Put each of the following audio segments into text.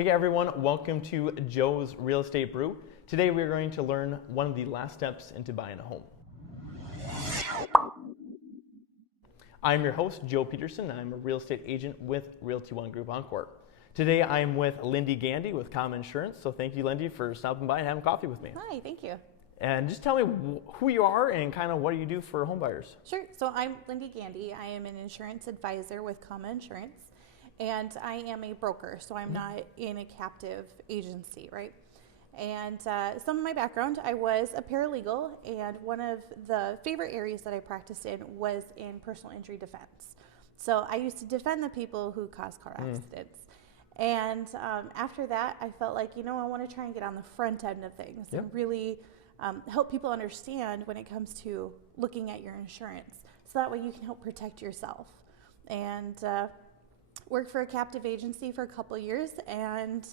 Hey everyone, welcome to Joe's Real Estate Brew. Today we're going to learn one of the last steps into buying a home. I'm your host, Joe Petersen. I'm a real estate agent with Realty Group Encore. Today I'm with Lindy Gandy with Common Insurance. So thank you, Lindy, for stopping by and having coffee with me. Hi, thank you. And just tell me who you are and kind of what do you do for home buyers? Sure. So I'm Lindy Gandy. I am an insurance advisor with Common Insurance, and I am a broker. So I'm not in a captive agency, right? And some of my background, I was a paralegal, and one of the favorite areas that I practiced in was in personal injury defense. So I used to defend the people who cause car accidents. And after that, I felt like, I want to try and get on the front end of things and really help people understand when it comes to looking at your insurance. So that way you can help protect yourself. And worked for a captive agency for a couple of years, and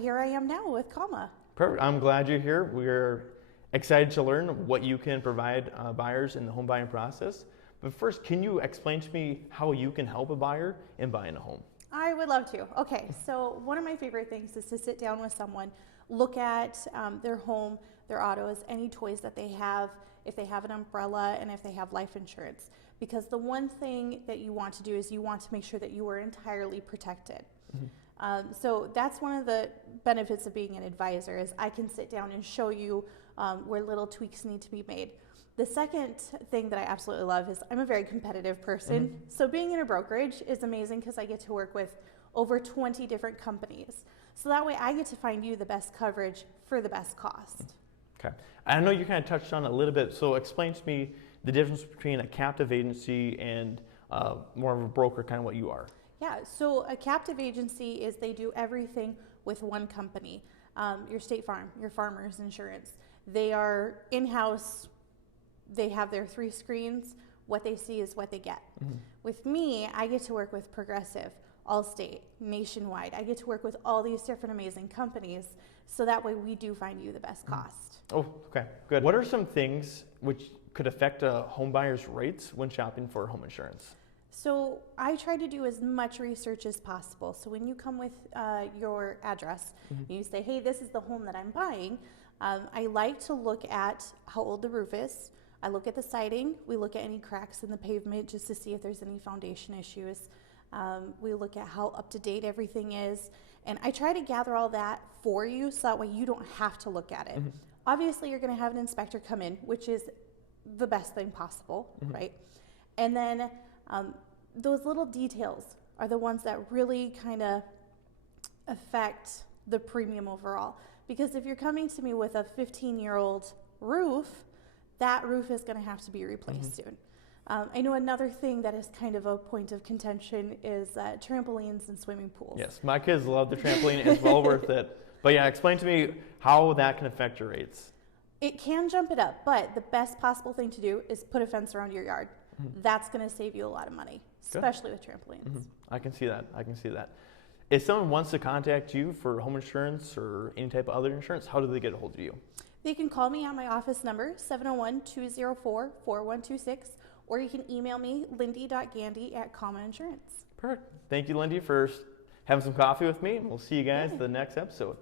here I am now with Comma. Perfect. I'm glad you're here. We're excited to learn what you can provide buyers in the home buying process. But first, can you explain to me how you can help a buyer in buying a home? I would love to. Okay, so one of my favorite things is to sit down with someone, look at their home, their autos, any toys that they have, if they have an umbrella, and if they have life insurance. Because the one thing that you want to do is you want to make sure that you are entirely protected. So that's one of the benefits of being an advisor, is I can sit down and show you where little tweaks need to be made. The second thing that I absolutely love is I'm a very competitive person. So being in a brokerage is amazing because I get to work with over 20 different companies. So that way I get to find you the best coverage for the best cost. Okay. I know you kind of touched on it a little bit, so explain to me the difference between a captive agency and more of a broker, kind of what you are. Yeah, so a captive agency is they do everything with one company. Your State Farm, your Farmers Insurance. They are in-house. They have their 3 screens. What they see is what they get. With me, I get to work with Progressive, Allstate, Nationwide. I get to work with all these different amazing companies, so that way we do find you the best cost. Oh, okay, good. What are some things which could affect a home buyer's rates when shopping for home insurance? So I try to do as much research as possible. So when you come with your address, you say, hey, this is the home that I'm buying. I like to look at how old the roof is. I look at the siding. We look at any cracks in the pavement just to see if there's any foundation issues. We look at how up to date everything is. And I try to gather all that for you so that way you don't have to look at it. Obviously, you're going to have an inspector come in, which is the best thing possible, right? And then those little details are the ones that really kind of affect the premium overall. Because if you're coming to me with a 15-year-old roof, that roof is going to have to be replaced soon. I know another thing that is kind of a point of contention is trampolines and swimming pools. Yes, my kids love the trampoline. It's well worth it. But yeah, explain to me how that can affect your rates. It can jump it up, but the best possible thing to do is put a fence around your yard. That's going to save you a lot of money, especially with trampolines. I can see that. I can see that. If someone wants to contact you for home insurance or any type of other insurance, how do they get a hold of you? They can call me on my office number, 701-204-4126, or you can email me, lindy.gandy@commoninsurance. Perfect. Thank you, Lindy, for having some coffee with me. We'll see you guys in the next episode.